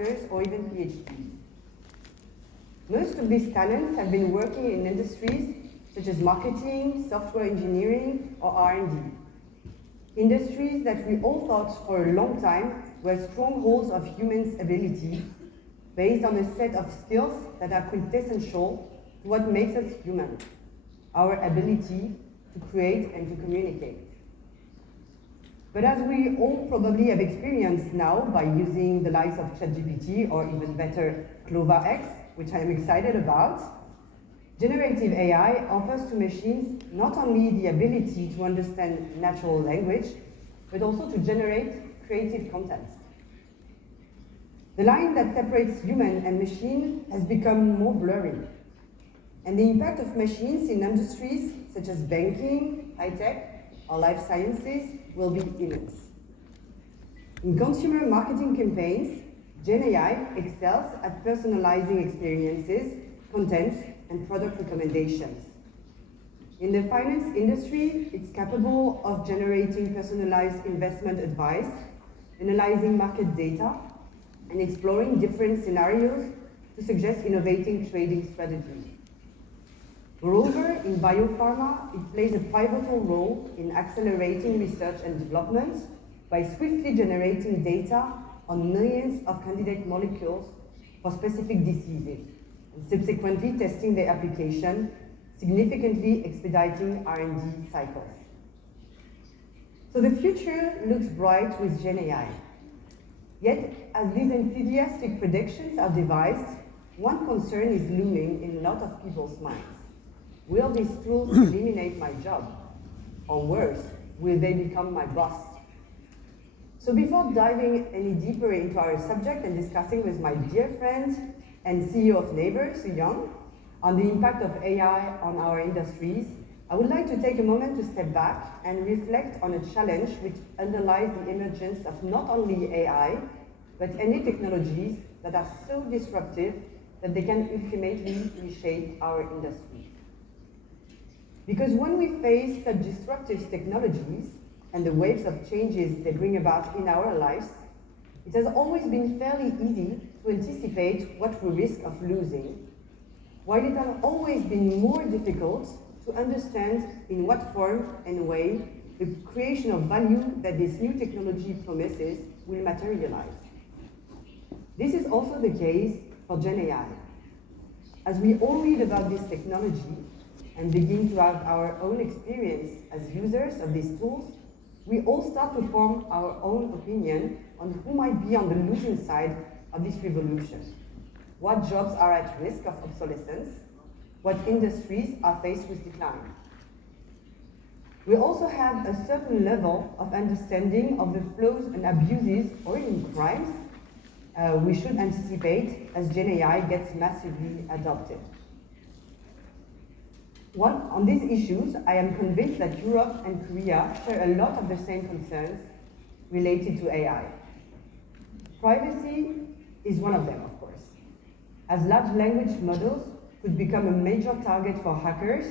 masters, or even PhDs. Most of these talents have been working in industries such as marketing, software engineering, or R&D. Industries that we all thought for a long time were strongholds of humans' ability, based on a set of skills that are quintessential to what makes us human, our ability to create and to communicate. But as we all probably have experienced now by using the likes of ChatGPT or even better, Clova X, which I am excited about, generative AI offers to machines not only the ability to understand natural language, but also to generate creative content. The line that separates human and machine has become more blurry, and the impact of machines in industries such as banking, high-tech, or life sciences will be immense. In consumer marketing campaigns, Gen AI excels at personalizing experiences, content, and product recommendations. In the finance industry, it's capable of generating personalized investment advice, analyzing market data, and exploring different scenarios to suggest innovating trading strategies. Moreover, in biopharma, it plays a pivotal role in accelerating research and development by swiftly generating data on millions of candidate molecules for specific diseases, and subsequently testing their application, significantly expediting R&D cycles. So the future looks bright with Gen AI. Yet, as these enthusiastic predictions are devised, one concern is looming in a lot of people's minds. Will these tools eliminate my job? Or worse, will they become my boss? So before diving any deeper into our subject and discussing with my dear friend and CEO of Naver, Su Young, on the impact of AI on our industries, I would like to take a moment to step back and reflect on a challenge which underlies the emergence of not only AI, but any technologies that are so disruptive that they can ultimately reshape our industries. Because when we face such disruptive technologies and the waves of changes they bring about in our lives, it has always been fairly easy to anticipate what we risk of losing, while it has always been more difficult to understand in what form and way the creation of value that this new technology promises will materialize. This is also the case for Gen AI. As we all read about this technology and begin to have our own experience as users of these tools, we all start to form our own opinion on who might be on the losing side of this revolution, what jobs are at risk of obsolescence, what industries are faced with decline. We also have a certain level of understanding of the flaws and abuses or even crimes we should anticipate as Gen AI gets massively adopted. On these issues, I am convinced that Europe and Korea share a lot of the same concerns related to AI. Privacy is one of them, of course. As large language models could become a major target for hackers,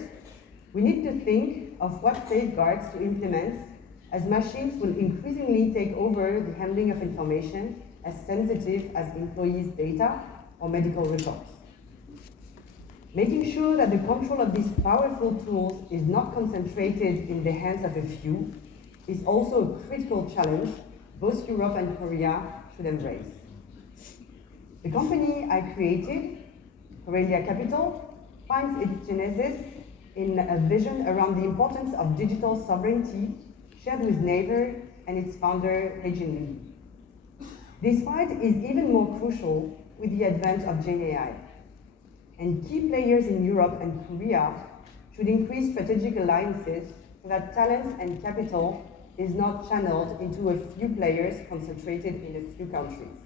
we need to think of what safeguards to implement, as machines will increasingly take over the handling of information as sensitive as employees' data or medical records. Making sure that the control of these powerful tools is not concentrated in the hands of a few is also a critical challenge both Europe and Korea should embrace. The company I created, Corelia Capital, finds its genesis in a vision around the importance of digital sovereignty shared with Naver and its founder, Hejin Lee. This fight is even more crucial with the advent of Gen AI, and key players in Europe and Korea should increase strategic alliances so that talent and capital is not channeled into a few players concentrated in a few countries.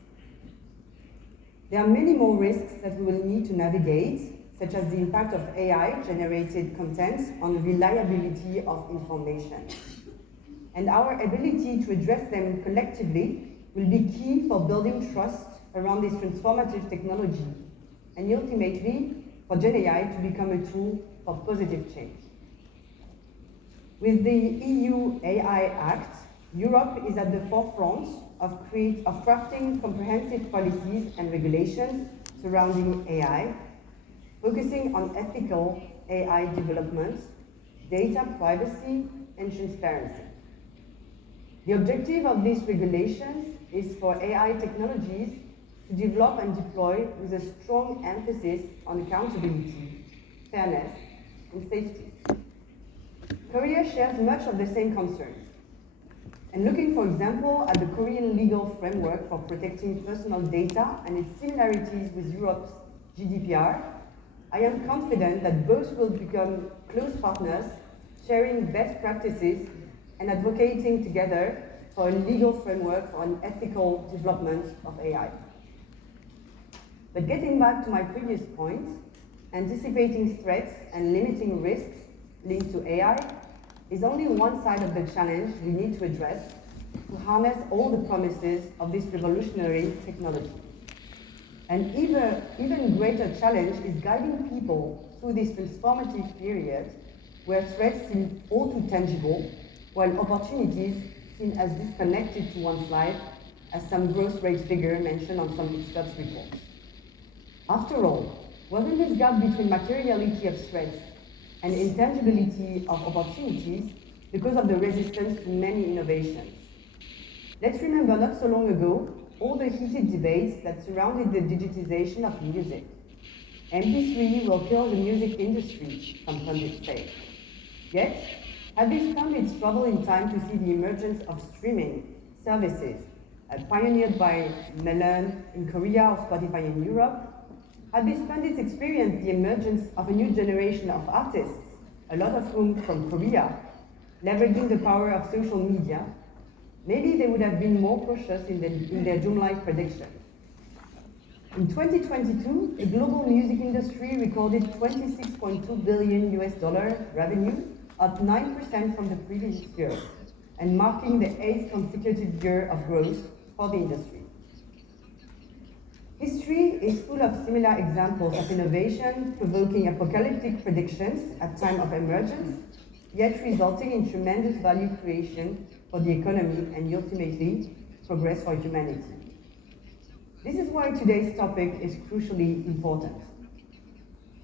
There are many more risks that we will need to navigate, such as the impact of AI-generated content on reliability of information. And our ability to address them collectively will be key for building trust around this transformative technology, and ultimately for Gen AI to become a tool for positive change. With the EU AI Act, Europe is at the forefront of crafting comprehensive policies and regulations surrounding AI, focusing on ethical AI development, data privacy, and transparency. The objective of these regulations is for AI technologies to develop and deploy with a strong emphasis on accountability, fairness, and safety. Korea shares much of the same concerns. And looking, for example, at the Korean legal framework for protecting personal data and its similarities with Europe's GDPR, I am confident that both will become close partners, sharing best practices and advocating together for a legal framework for an ethical development of AI. But getting back to my previous point, anticipating threats and limiting risks linked to AI is only one side of the challenge we need to address to harness all the promises of this revolutionary technology. An even greater challenge is guiding people through this transformative period where threats seem all too tangible, while opportunities seem as disconnected to one's life as some growth rate figure mentioned on some experts' reports. After all, wasn't this gap between materiality of threats and intangibility of opportunities because of the resistance to many innovations? Let's remember not so long ago all the heated debates that surrounded the digitization of music. MP3 will kill the music industry, some pundits say. Yet, have these pundits traveled in time to see the emergence of streaming services pioneered by Melon in Korea or Spotify in Europe? Had these pundits experienced the emergence of a new generation of artists, a lot of whom from Korea, leveraging the power of social media, maybe they would have been more cautious in their doom-like predictions. In 2022, the global music industry recorded $26.2 billion revenue, up 9% from the previous year, and marking the 8th consecutive year of growth for the industry. History is full of similar examples of innovation provoking apocalyptic predictions at time of emergence, yet resulting in tremendous value creation for the economy and ultimately progress for humanity. This is why today's topic is crucially important.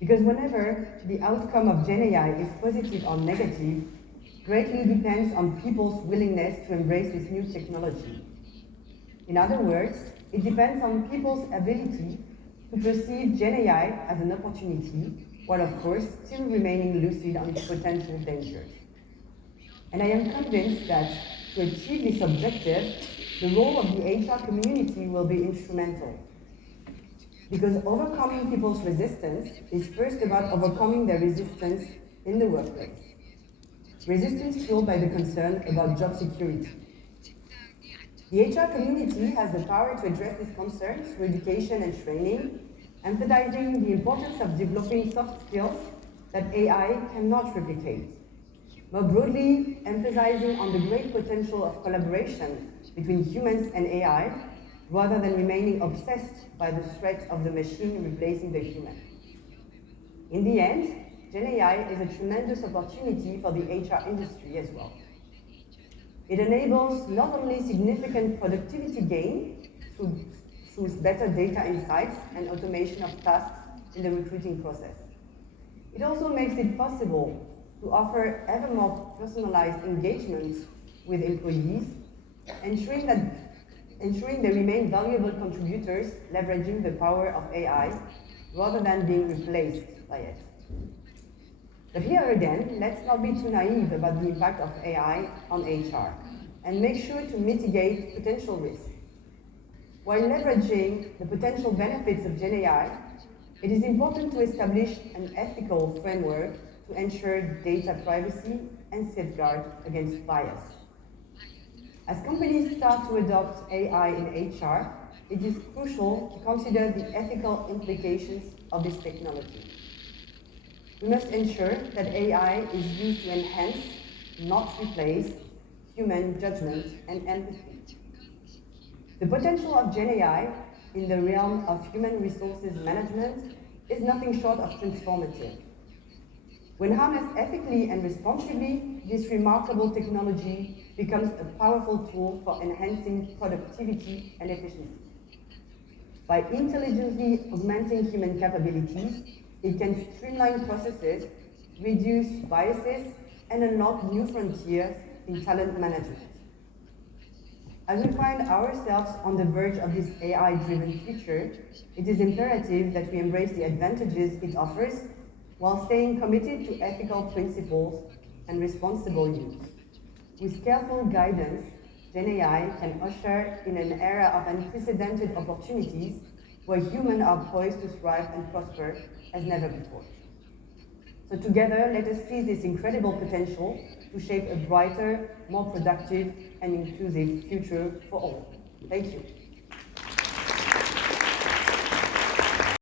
Because whenever the outcome of Gen AI is positive or negative, greatly depends on people's willingness to embrace this new technology. In other words, it depends on people's ability to perceive Gen AI as an opportunity, while of course still remaining lucid on its potential dangers. And I am convinced that to achieve this objective, the role of the HR community will be instrumental. Because overcoming people's resistance is first about overcoming their resistance in the workplace. Resistance fueled by the concern about job security. The HR community has the power to address these concerns through education and training, emphasizing the importance of developing soft skills that AI cannot replicate. More broadly, emphasizing on the great potential of collaboration between humans and AI, rather than remaining obsessed by the threat of the machine replacing the human. In the end, Gen AI is a tremendous opportunity for the HR industry as well. It enables not only significant productivity gain through better data insights and automation of tasks in the recruiting process. It also makes it possible to offer ever more personalized engagement with employees, ensuring they remain valuable contributors leveraging the power of AI rather than being replaced by it. But here again, let's not be too naive about the impact of AI on HR and make sure to mitigate potential risks. While leveraging the potential benefits of Gen AI, it is important to establish an ethical framework to ensure data privacy and safeguard against bias. As companies start to adopt AI in HR, it is crucial to consider the ethical implications of this technology. We must ensure that AI is used to enhance, not replace, human judgment and empathy. The potential of Gen AI in the realm of human resources management is nothing short of transformative. When harnessed ethically and responsibly, this remarkable technology becomes a powerful tool for enhancing productivity and efficiency. By intelligently augmenting human capabilities, it can streamline processes, reduce biases, and unlock new frontiers in talent management. As we find ourselves on the verge of this AI-driven future, it is imperative that we embrace the advantages it offers while staying committed to ethical principles and responsible use. With careful guidance, GenAI can usher in an era of unprecedented opportunities where humans are poised to thrive and prosper as never before. So together, let us seize this incredible potential to shape a brighter, more productive, and inclusive future for all. Thank you.